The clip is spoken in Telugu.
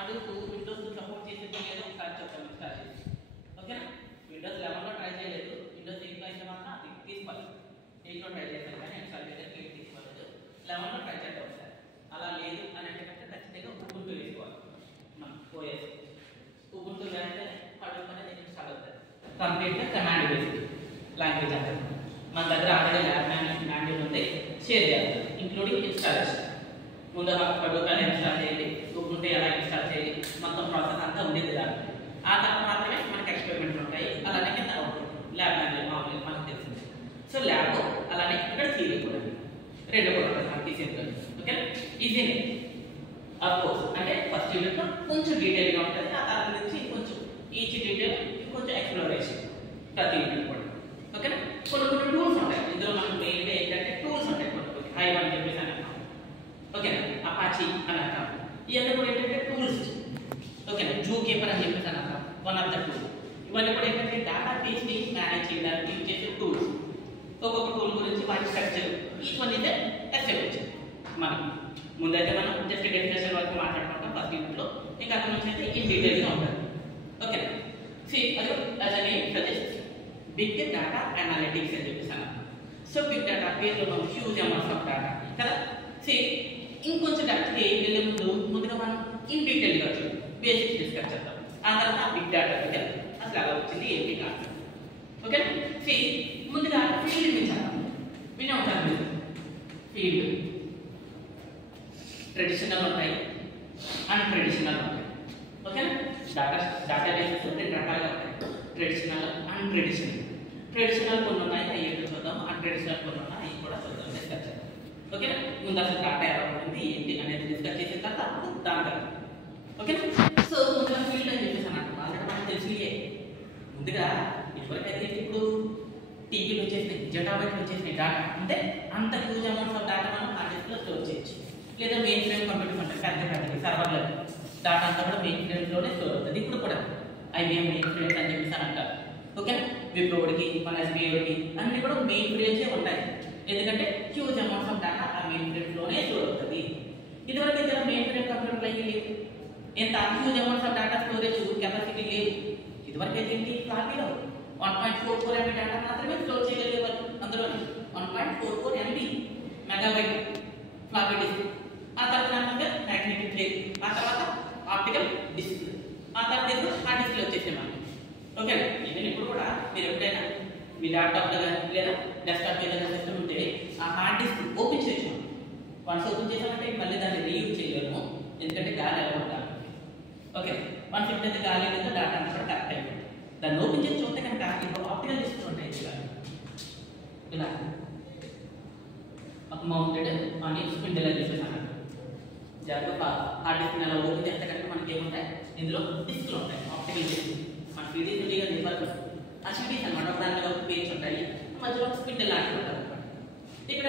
అడుగుతూ విండోస్ సపోర్ట్ చేసేది లేదో ఒకసారి చెప్తాను స్టార్ట్ చేసి. ఓకేనా? విండోస్ 11లో ట్రై చేయలేదు, విండోస్ 8లో అయితే మాత్రం అది తీసుకోవాలి. 8లో ట్రై చేశాను కానీ ఇన్స్టాల్ చేయలేదు, 8 తీసుకోలేదు. 11లో ట్రై చేద్దాం ఒకసారి. అలా లేదు అని అంటే ఖచ్చితంగా ఉబుంటూ వేసుకోవాలి. మన ఓఎస్ ఉబుంటూ వేస్తే అడుగు అనేది ఇన్స్టాల్ అవుతుంది. కంప్లీట్గా కమాండ్ బేస్డ్ లాంగ్వేజ్ అంటారు. మన దగ్గర ఆల్రెడీ ల్యాబ్ మాన్యువల్ ఉంది, షేర్ చేయాలి ఇంక్లూడింగ్ ఇన్స్టాలేషన్. ముందుగా అడుగుతాను ఇన్స్టాల్ చేయండి, ఉబుంటూ ఎలా ఇన్స్టాల్ చేయాలి, మొత్తం ప్రాసెస్ అంతా ఉండేది దాన్ని. ఆ తర్వాత మాత్రమే మనకి ఎక్స్పెరిమెంట్లు ఉంటాయి. అలానే కింద అవుతుంది ల్యాబ్ మాన్యువల్ మామూలుగా మనకు తెలిసింది. సో ల్యాబ్ అలానే ఇక్కడ థియరీ కూడా రెండు కూడా ఉంటుంది మనకి సింపుల్. ఓకే, ఈజీనే అఫ్కోర్స్. అంటే ఫస్ట్ యూనిట్లో కొంచెం డీటెయిల్గా ఉంటుంది, ఆ తర్వాత నుంచి కొంచెం ఈచ్ డీటెయిల్ కొంచెం ఎక్స్ప్లోరేషన్ ప్రతి యూనిట్ కూడా. ఓకేనా? కొన్ని టూల్స్ ఉంటాయి ఇందులో. మనకు మెయిన్గా ఏంటంటే టూల్స్ ఉంటాయి కొన్ని హైవ్ అని చెప్పేసి అని అంటాం. ఓకేనా? అపాచీ అని అంటాం. ఇవన్నీ కూడా ఏంటంటే టూల్స్. ఓకేనా? జూ కీపర్ అని చెప్పేసి అని అంటాం, వన్ ఆఫ్ ద టూల్. ఇవన్నీ కూడా ఏంటంటే డేటా బేస్ని మేనేజ్ చేయడానికి యూజ్ చేసే టూల్స్. ఒక్కొక్క టూల్ గురించి వాటి స్ట్రక్చర్ ఈచ్ వన్ ఇదే ఎస్ఎఫ్ మనం ముందైతే మనం జస్ట్ డెఫినేషన్ వరకు మాట్లాడుకుంటాం ఫస్ట్ యూనిట్లో. ఇంకా అక్కడ నుంచి అయితే ఇన్ డీటెయిల్గా ఉంటుంది. ఓకేనా? అది as a name suggest big data analytics అని చెప్పేసి అన్నారు. సో బిగ్ డేటా పేరులో మనం హ్యూజ్ అమౌంట్స్ ఆఫ్ డేటా కదా. ఇంకొంచెం డెప్త్కి వెళ్ళే ముందుగా మనం ఇన్ డీటెయిల్గా వచ్చి బేసిక్స్ డిస్కస్ చేద్దాం. ఆ తర్వాత బిగ్ డేటా వెళ్తాం, అసలు ఎలా వచ్చింది ఏంటి కాదు. ఓకే, ముందుగా ఫీల్డ్ నుంచి వినే ఉంటారు మీరు. ఫీల్డ్ ట్రెడిషనల్ ఉంటాయి, అన్ట్రెడిషనల్ ఉంటాయి. ఓకేనా? డేటాబేసెస్ రెండు రకాలుగా ఉంటాయి, ట్రెడిషనల్, అన్ట్రెడిషనల్. ట్రెడిషనల్ కొన్ని ఉన్నాయి, అవి ఏంటో చూద్దాం. అన్ట్రెడిషనల్ కొన్ని ఉన్నాయి, అవి కూడా చూద్దాం, డిస్కస్ చేద్దాం. ఓకేనా? ముందు అసలు డేటా ఎలా ఉంటుంది ఏంటి అనేది డిస్కస్ చేసిన తర్వాత దాని తర్వాత. ఓకేనా? సో ముందుగా ఫీల్డ్ అని చెప్పేసి అన్నట్టు ఆల్రెడీ మనకు తెలిసియే. ముందుగా ఎవరికైతే ఇప్పుడు టీవీలు వచ్చేసినాయి, జటాబైట్లు వచ్చేసినాయి, డేటా అంటే అంత హ్యూజ్ అమౌంట్స్ ఆఫ్ డేటా మనం హార్డ్ డిస్క్లో స్టోర్ చేయొచ్చు. లేదా మెయిన్ ఫ్రేమ్ కంప్యూటర్స్ ఉంటాయి, పెద్ద సర్వర్లు, డేటా అంతా కూడా మెయిన్ ఫ్రేమ్స్లోనే స్టోర్ అవుతుంది. ఇప్పుడు కూడా ఐబిఎం మెయిన్ ఫ్రేమ్స్ అని చెప్పేసి అని అంటారు. ఓకేనా? విప్రోడికి మన ఎస్బీఐకి అన్ని కూడా మెయిన్ ఫ్రేమ్సే ఉంటాయి. ఎందుకంటే హ్యూజ్ అమౌంట్స్ ఆఫ్ డేటా ఆ మెయిన్ ఫ్రేమ్స్లోనే స్టోర్ అవుతుంది. ఇదివరకు అయితే మెయిన్ ఫ్రేమ్ కంప్యూటర్లు అయ్యి లేవు, ఎంత huge amounts of data storage capacity లేవు. ఇదివరకు అయితే ఏంటి, ఫ్లాపీలో 1.44 MB డేటా మాత్రమే స్టోర్ చేయగలిగేవారు. అందులో 1.44 MB మెగాబైట్ ఫ్లాపీ డిస్క్. ఆ తర్వాత మ్యాగ్నెటిక్ ప్లేట్, ఆ తర్వాత ఆప్టికల్ డిస్క్, ఆ తర్వాత హార్డ్ డిస్క్లు వచ్చేసాయి మనకి. ఓకే, ఈవెన్ ఇప్పుడు కూడా మీరు ఎప్పుడైనా మీ ల్యాప్టాప్లో కానీ లేదా డెస్క్టాప్ ఏదైనా సిస్టమ్ ఉంటే ఆ హార్డ్ డిస్క్ ఓపెన్ చేయొచ్చు. వన్స్ ఓపెన్ చేసామంటే మళ్ళీ దాన్ని రీయూజ్ చేయలేము, ఎందుకంటే గాలి ఎలా ఉండాలి. ఓకే, వన్స్ ఎప్పుడైతే గాలి లేదో డేటా అంతా కూడా కరెక్ట్ అయిపోయింది. దాన్ని ఓపెన్ చేసి చూస్తే కనుక ఇప్పుడు ఆప్టికల్ డిస్క్ ఉంటాయి ఇలా మౌంటెడ్ అని స్పిన్డిల్ అని చెప్పేసి అన్నట్టు. జాగ్రత్త హార్డ్ డిస్క్ అలా ఓపెన్ చేస్తే కనుక మనకి ఏముంటాయి, ఇందులో డిస్క్లు ఉంటాయి, ఆప్టికల్ డిస్క్. మన సిడీస్ ఉండేగా నెట్వర్క్ ఆ సిడీస్ అనమాట, దానిలో పేజ్ ఉంటాయి, మధ్యలో స్పిన్డిల్ లాంటివి ఉంటాయి. ఇక్కడ